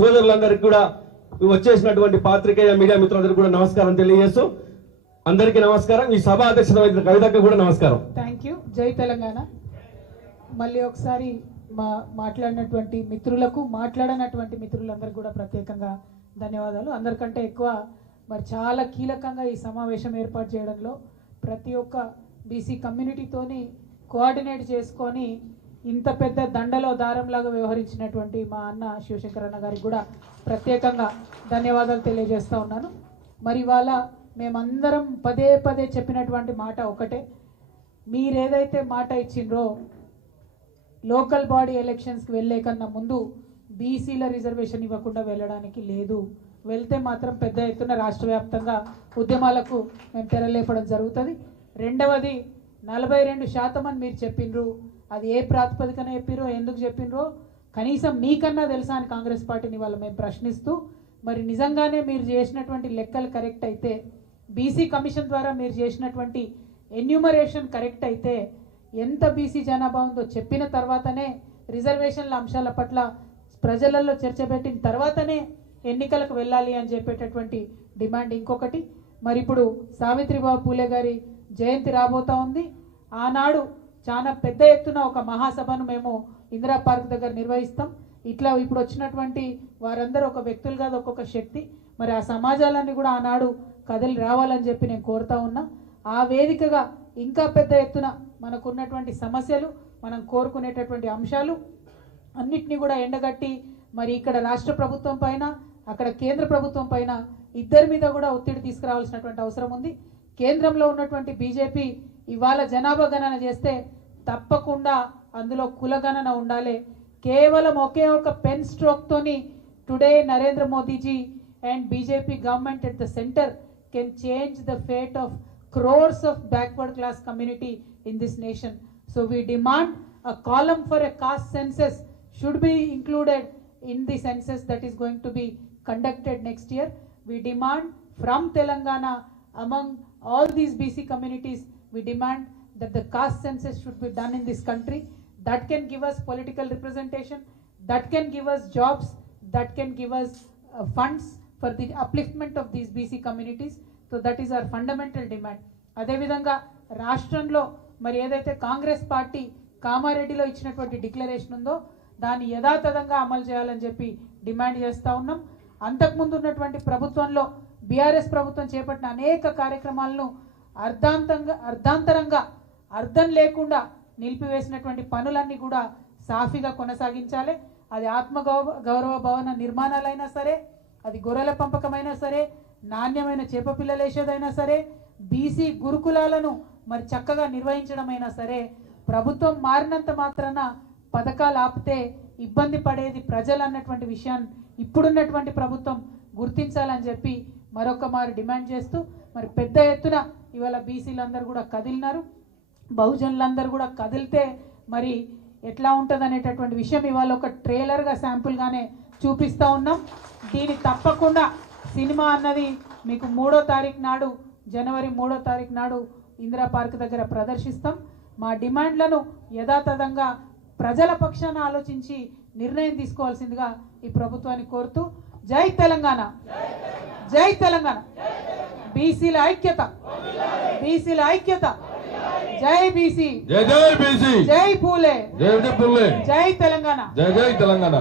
సోదరులందరికీ కూడా వచ్చేసినటువంటి పాత్రికేయ మీడియా మిత్రులందరికీ కూడా నమస్కారం తెలియజేస్తూ అందరికీ నమస్కారం. ఈ సభ అధ్యక్షత వహించిన కవితకు కూడా నమస్కారం. Thank you. జై తెలంగాణ. మళ్ళీ ఒకసారి మాట్లాడినటువంటి మిత్రులకు మాట్లాడనటువంటి మిత్రులందరికీ కూడా ప్రత్యేకంగా ధన్యవాదాలు. అందరికంటే ఎక్కువ మరి చాలా కీలకంగా ఈ సమావేశం ఏర్పాటు చేయడంలో ప్రతి ఒక్క బీసీ కమ్యూనిటీతోని కోఆర్డినేట్ చేసుకొని ఇంత పెద్ద దండలో దారంలాగా వ్యవహరించినటువంటి మా అన్న శివశంకర్ అన్న గారికి కూడా ప్రత్యేకంగా ధన్యవాదాలు తెలియజేస్తూ ఉన్నాను. మరి ఇవాళ మేమందరం పదే పదే చెప్పినటువంటి మాట ఒకటే, మీరేదైతే మాట ఇచ్చిండ్రో లోకల్ బాడీ ఎలక్షన్స్కి వెళ్ళే కన్నా ముందు బీసీల రిజర్వేషన్ ఇవ్వకుండా వెళ్ళడానికి లేదు. వెళ్తే మాత్రం పెద్ద ఎత్తున రాష్ట్ర వ్యాప్తంగా ఉద్యమాలకు మేము తెరలేపడం జరుగుతుంది. రెండవది 42% అని మీరు చెప్పిండ్రు. అది ఏ ప్రాతిపదికన చెప్పిరో ఎందుకు చెప్పినరో కనీసం మీకన్నా తెలుసా అని కాంగ్రెస్ పార్టీని వాళ్ళ మేము ప్రశ్నిస్తూ, మరి నిజంగానే మీరు చేసినటువంటి లెక్కలు కరెక్ట్ అయితే, బీసీ కమిషన్ ద్వారా మీరు చేసినటువంటి ఎన్యూమరేషన్ కరెక్ట్ అయితే, ఎంత బీసీ జనాభా ఉందో చెప్పిన తర్వాతనే రిజర్వేషన్ల అంశాల పట్ల ప్రజలలో చర్చ పెట్టిన తర్వాతనే ఎన్నికలకు వెళ్ళాలి అని చెప్పేటటువంటి డిమాండ్ ఇంకొకటి. మరి ఇప్పుడు సావిత్రిబాబు పూలే గారి జయంతి రాబోతా ఉంది. ఆనాడు చాలా పెద్ద ఎత్తున ఒక మహాసభను మేము ఇందిరా పార్క్ దగ్గర నిర్వహిస్తాం. ఇట్లా ఇప్పుడు వచ్చినటువంటి వారందరూ ఒక వ్యక్తులు కాదు, ఒక్కొక్క శక్తి. మరి ఆ సమాజాలన్నీ కూడా ఆనాడు కదిలి రావాలని చెప్పి నేను కోరుతా ఉన్నా. ఆ వేదికగా ఇంకా పెద్ద ఎత్తున మనకున్నటువంటి సమస్యలు, మనం కోరుకునేటటువంటి అంశాలు అన్నిటినీ కూడా ఎండగట్టి మరి ఇక్కడ రాష్ట్ర ప్రభుత్వం పైన, అక్కడ కేంద్ర ప్రభుత్వం పైన ఇద్దరి మీద కూడా ఒత్తిడి తీసుకురావాల్సినటువంటి అవసరం ఉంది. కేంద్రంలో ఉన్నటువంటి బీజేపీ ఇవాళ జనాభా గణన చేస్తే తప్పకుండా అందులో కులగణన ఉండాలి. కేవలం ఒకే ఒక పెన్ స్ట్రోక్తోని today Narendra Modiji and BJP government at the centre can change the fate of crores of backward class community in this nation. So we demand a column for a caste census should be included in the census that is going to be conducted next year. We demand from Telangana, among all these BC communities, we demand that the caste census should be done in this country. That can give us political representation, that can give us jobs, that can give us funds for the upliftment of these BC communities. So that is our fundamental demand. అదేవిధంగా రాష్ట్రంలో మరి ఏదైతే Congress party కామారెడ్డిలో ఇచ్చినటువంటి declaration ఉందో దాన్ని యథాతథంగా అమలు చేయాలని చెప్పి డిమాండ్ చేస్తూ ఉన్నాం. అంతకుముందు ఉన్నటువంటి ప్రభుత్వంలో బీఆర్ఎస్ ప్రభుత్వం చేపట్టిన అనేక కార్యక్రమాలను అర్ధాంతరంగా అర్థం లేకుండా నిలిపివేసినటువంటి పనులన్నీ కూడా సాఫీగా కొనసాగించాలి. అది గౌరవ భవన నిర్మాణాలైనా సరే, అది గొర్రెల పంపకమైనా సరే, నాణ్యమైన చేప పిల్లలేసేదైనా సరే, బీసీ గురుకులాలను మరి చక్కగా నిర్వహించడమైనా సరే, ప్రభుత్వం మారినంత మాత్రాన పథకాలు ఆపితే ఇబ్బంది పడేది ప్రజలు అన్నటువంటి విషయాన్ని ఇప్పుడున్నటువంటి ప్రభుత్వం గుర్తించాలని చెప్పి మరొక మారు డిమాండ్ చేస్తూ మరి పెద్ద ఎత్తున ఇవాళ బీసీలందరూ కూడా కదిలినారు. బహుజనులందరూ కూడా కదిలితే మరి ఎట్లా ఉంటుంది అనేటటువంటి విషయం ఇవాళ ఒక ట్రైలర్గా శాంపుల్గానే చూపిస్తూ ఉన్నాం. దీన్ని తప్పకుండా సినిమా అన్నది మీకు 3వ తారీఖు నాడు, జనవరి 3వ తారీఖు నాడు ఇందిరా పార్క్ దగ్గర ప్రదర్శిస్తాం. మా డిమాండ్లను యథాతథంగా ప్రజల పక్షాన ఆలోచించి నిర్ణయం తీసుకోవాల్సిందిగా ఈ ప్రభుత్వాన్ని కోరుతూ, జై తెలంగాణ, జై తెలంగాణ, బీసీల ఐక్యత, బీసీల ఐక్యత, జై బీసీ, జై బీసీ, జై పూలే, జై పూలే, జై తెలంగాణ, జై జై తెలంగాణ.